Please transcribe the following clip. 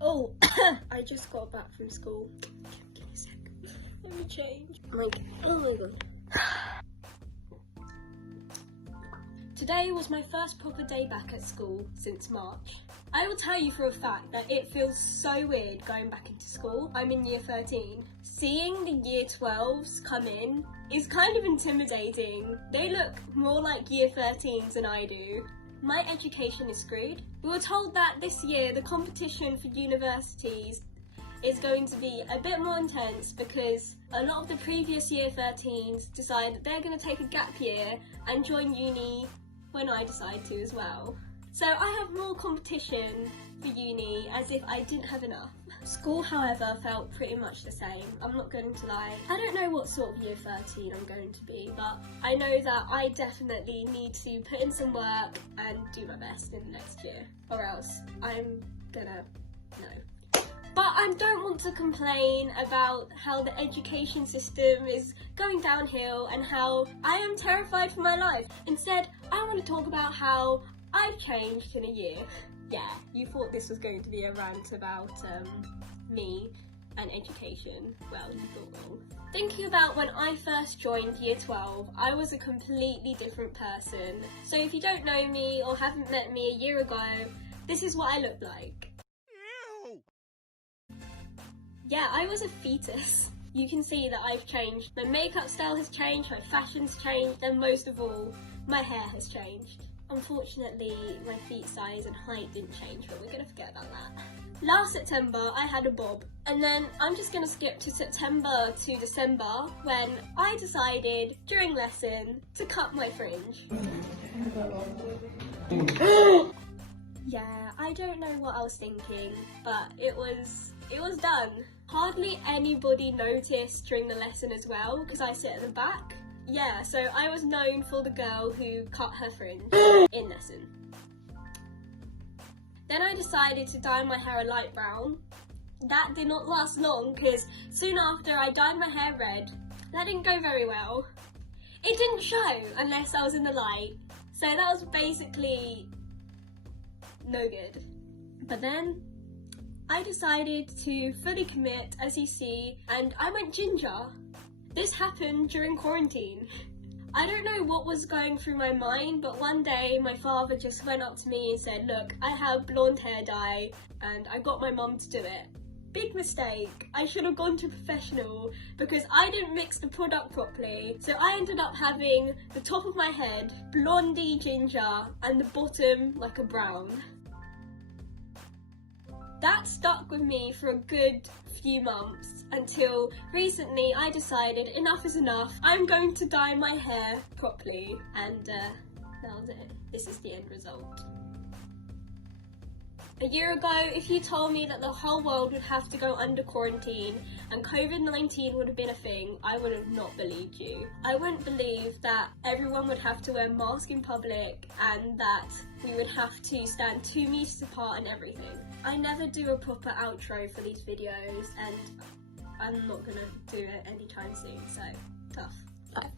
Oh, I just got back from school. Give me a sec. Let me change. Oh my god. Today was my first proper day back at school since March. I will tell you for a fact that it feels so weird going back into school. I'm in year 13. Seeing the year 12s come in is kind of intimidating. They look more like year 13s than I do. My education is screwed. We were told that this year the competition for universities is going to be a bit more intense because a lot of the previous year 13s decide that they're going to take a gap year and join uni when I decide to as well. So I have more competition for uni as if I didn't have enough. School, however, felt pretty much the same. I'm not going to lie. I don't know what sort of year 13 I'm going to be, but I know that I definitely need to put in some work and do my best in the next year, or else I'm gonna no. But I don't want to complain about how the education system is going downhill and how I am terrified for my life. Instead, I want to talk about how I've changed in a year. Yeah, you thought this was going to be a rant about me and education. Well, you thought wrong. Thinking about when I first joined year 12, I was a completely different person. So if you don't know me or haven't met me a year ago, this is what I looked like. Yeah, I was a fetus. You can see that I've changed. My makeup style has changed, my fashion's changed, and most of all, my hair has changed. Unfortunately, my feet size and height didn't change, but we're gonna forget about that. Last September, I had a bob, and then I'm just gonna skip to September to December when I decided during lesson to cut my fringe. Yeah, I don't know what I was thinking, but it was done. Hardly anybody noticed during the lesson as well, because I sit at the back. Yeah, so I was known for the girl who cut her fringe in lesson. Then I decided to dye my hair a light brown. That did not last long because soon after I dyed my hair red. That didn't go very well. It didn't show unless I was in the light. So that was basically no good. But then I decided to fully commit, as you see, and I went ginger. This happened during quarantine. I don't know what was going through my mind, but one day my father just went up to me and said, look, I have blonde hair dye, and I got my mum to do it. Big mistake. I should have gone to a professional because I didn't mix the product properly. So I ended up having the top of my head blondie ginger and the bottom like a brown. That stuck with me for a good few months until recently I decided enough is enough. I'm going to dye my hair properly, and that was it. This is the end result. A year ago, if you told me that the whole world would have to go under quarantine and COVID-19 would have been a thing, I would have not believed you. I wouldn't believe that everyone would have to wear masks in public and that we would have to stand 2 meters apart and everything. I never do a proper outro for these videos and I'm not gonna do it anytime soon, so tough. Bye.